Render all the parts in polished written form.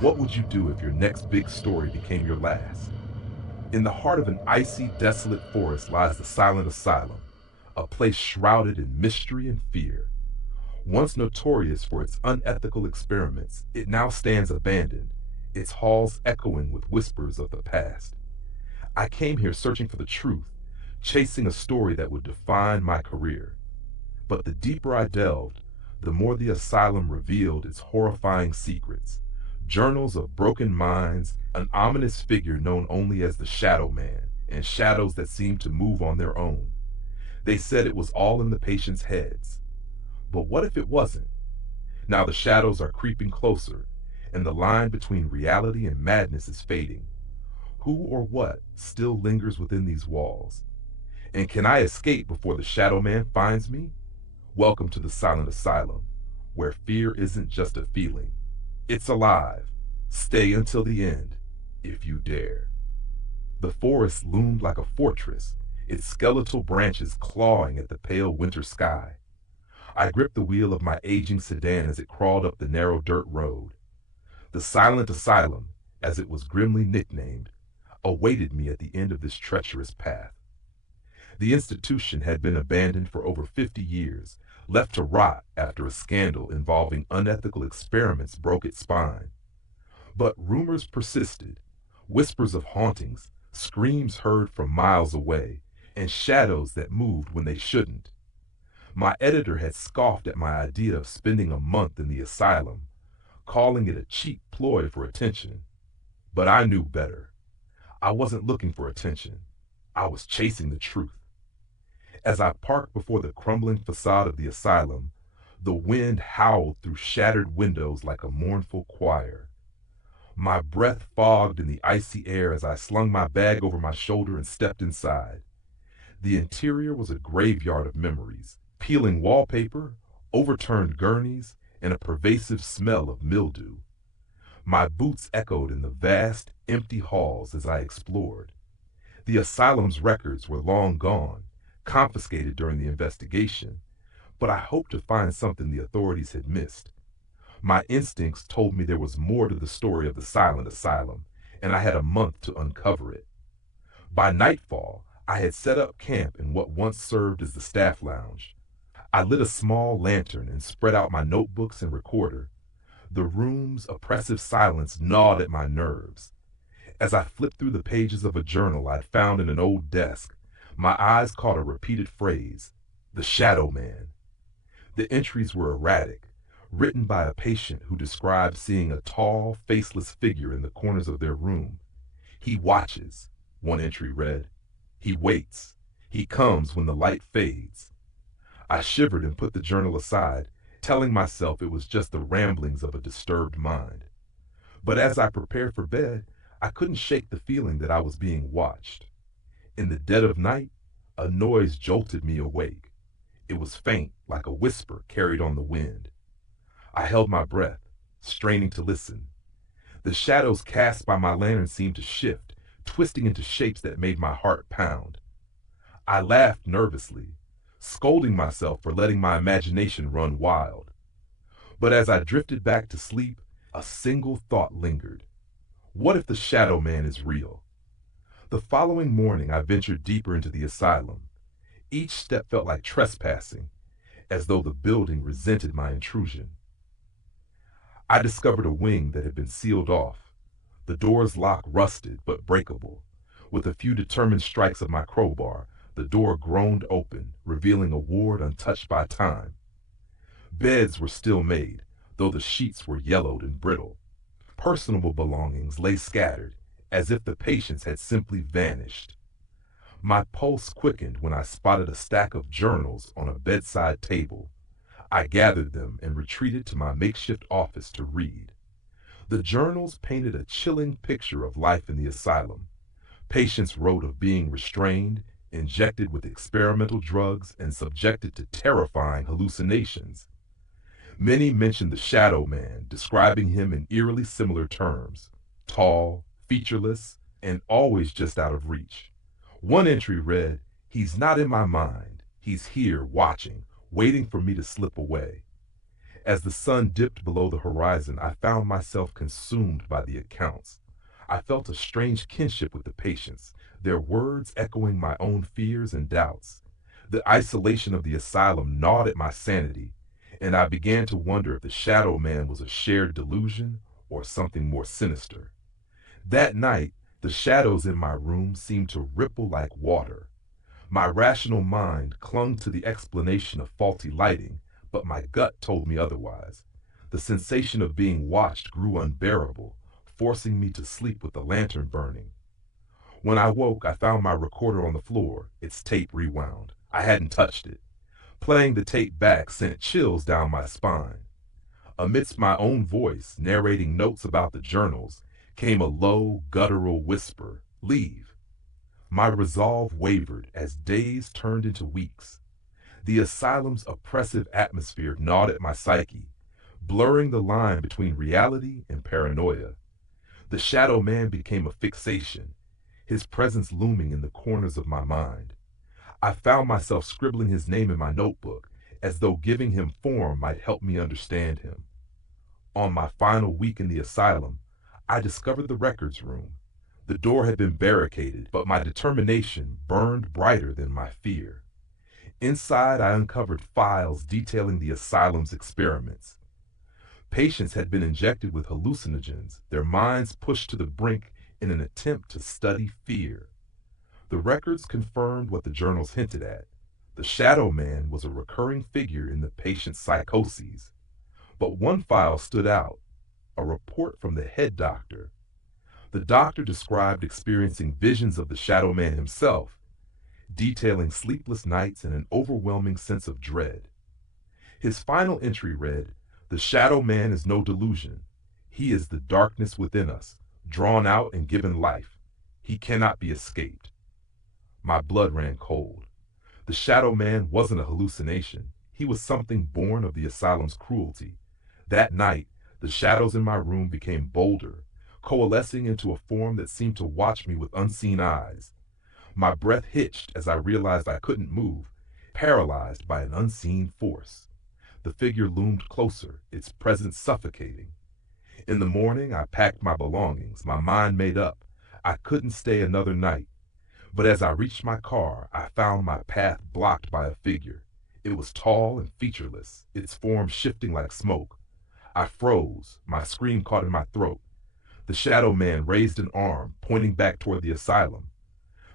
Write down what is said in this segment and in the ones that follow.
What would you do if your next big story became your last? In the heart of an icy, desolate forest lies the Silent Asylum, a place shrouded in mystery and fear. Once notorious for its unethical experiments, it now stands abandoned, its halls echoing with whispers of the past. I came here searching for the truth, chasing a story that would define my career. But the deeper I delved, the more the asylum revealed its horrifying secrets. Journals of broken minds, an ominous figure known only as the Shadow Man, and shadows that seemed to move on their own. They said it was all in the patients' heads. But what if it wasn't? Now the shadows are creeping closer, and the line between reality and madness is fading. Who or what still lingers within these walls? And can I escape before the Shadow Man finds me? Welcome to the Silent Asylum, where fear isn't just a feeling. It's alive. Stay until the end, if you dare. The forest loomed like a fortress, its skeletal branches clawing at the pale winter sky. I gripped the wheel of my aging sedan as it crawled up the narrow dirt road. The Silent Asylum, as it was grimly nicknamed, awaited me at the end of this treacherous path. The institution had been abandoned for over 50 years, left to rot after a scandal involving unethical experiments broke its spine. But rumors persisted, whispers of hauntings, screams heard from miles away, and shadows that moved when they shouldn't. My editor had scoffed at my idea of spending a month in the asylum, calling it a cheap ploy for attention. But I knew better. I wasn't looking for attention. I was chasing the truth. As I parked before the crumbling facade of the asylum, the wind howled through shattered windows like a mournful choir. My breath fogged in the icy air as I slung my bag over my shoulder and stepped inside. The interior was a graveyard of memories, peeling wallpaper, overturned gurneys, and a pervasive smell of mildew. My boots echoed in the vast, empty halls as I explored. The asylum's records were long gone, confiscated during the investigation, but I hoped to find something the authorities had missed. My instincts told me there was more to the story of the Silent Asylum, and I had a month to uncover it. By nightfall, I had set up camp in what once served as the staff lounge. I lit a small lantern and spread out my notebooks and recorder. The room's oppressive silence gnawed at my nerves. As I flipped through the pages of a journal I'd found in an old desk, my eyes caught a repeated phrase, the Shadow Man. The entries were erratic, written by a patient who described seeing a tall, faceless figure in the corners of their room. He watches, one entry read. He waits. He comes when the light fades. I shivered and put the journal aside, telling myself it was just the ramblings of a disturbed mind. But as I prepared for bed, I couldn't shake the feeling that I was being watched. In the dead of night, a noise jolted me awake. It was faint, like a whisper carried on the wind. I held my breath, straining to listen. The shadows cast by my lantern seemed to shift, twisting into shapes that made my heart pound. I laughed nervously, scolding myself for letting my imagination run wild. But as I drifted back to sleep, a single thought lingered. What if the Shadow Man is real? The following morning, I ventured deeper into the asylum. Each step felt like trespassing, as though the building resented my intrusion. I discovered a wing that had been sealed off, the door's lock rusted but breakable. With a few determined strikes of my crowbar, the door groaned open, revealing a ward untouched by time. Beds were still made, though the sheets were yellowed and brittle. Personal belongings lay scattered, as if the patients had simply vanished. My pulse quickened when I spotted a stack of journals on a bedside table. I gathered them and retreated to my makeshift office to read. The journals painted a chilling picture of life in the asylum. Patients wrote of being restrained, injected with experimental drugs, and subjected to terrifying hallucinations. Many mentioned the Shadow Man, describing him in eerily similar terms: tall, featureless, and always just out of reach. One entry read, "He's not in my mind. He's here, watching, waiting for me to slip away." As the sun dipped below the horizon, I found myself consumed by the accounts. I felt a strange kinship with the patients, their words echoing my own fears and doubts. The isolation of the asylum gnawed at my sanity, and I began to wonder if the Shadow Man was a shared delusion or something more sinister. That night, the shadows in my room seemed to ripple like water. My rational mind clung to the explanation of faulty lighting, but my gut told me otherwise. The sensation of being watched grew unbearable, forcing me to sleep with the lantern burning. When I woke, I found my recorder on the floor, its tape rewound. I hadn't touched it. Playing the tape back sent chills down my spine. Amidst my own voice, narrating notes about the journals, came a low, guttural whisper, "Leave." My resolve wavered as days turned into weeks. The asylum's oppressive atmosphere gnawed at my psyche, blurring the line between reality and paranoia. The Shadow Man became a fixation, his presence looming in the corners of my mind. I found myself scribbling his name in my notebook, as though giving him form might help me understand him. On my final week in the asylum, I discovered the records room. The door had been barricaded, but my determination burned brighter than my fear. Inside, I uncovered files detailing the asylum's experiments. Patients had been injected with hallucinogens, their minds pushed to the brink in an attempt to study fear. The records confirmed what the journals hinted at. The Shadow Man was a recurring figure in the patient's psychoses. But one file stood out, a report from the head doctor. The doctor described experiencing visions of the Shadow Man himself, detailing sleepless nights and an overwhelming sense of dread. His final entry read, "The Shadow Man is no delusion. He is the darkness within us, drawn out and given life. He cannot be escaped." My blood ran cold. The Shadow Man wasn't a hallucination. He was something born of the asylum's cruelty. That night, the shadows in my room became bolder, coalescing into a form that seemed to watch me with unseen eyes. My breath hitched as I realized I couldn't move, paralyzed by an unseen force. The figure loomed closer, its presence suffocating. In the morning, I packed my belongings, my mind made up. I couldn't stay another night. But as I reached my car, I found my path blocked by a figure. It was tall and featureless, its form shifting like smoke. I froze, my scream caught in my throat. The Shadow Man raised an arm, pointing back toward the asylum.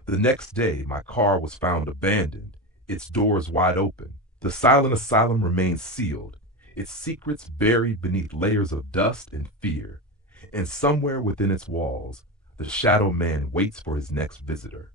The next day, my car was found abandoned, its doors wide open. The Silent Asylum remained sealed, its secrets buried beneath layers of dust and fear. And somewhere within its walls, the Shadow Man waits for his next visitor.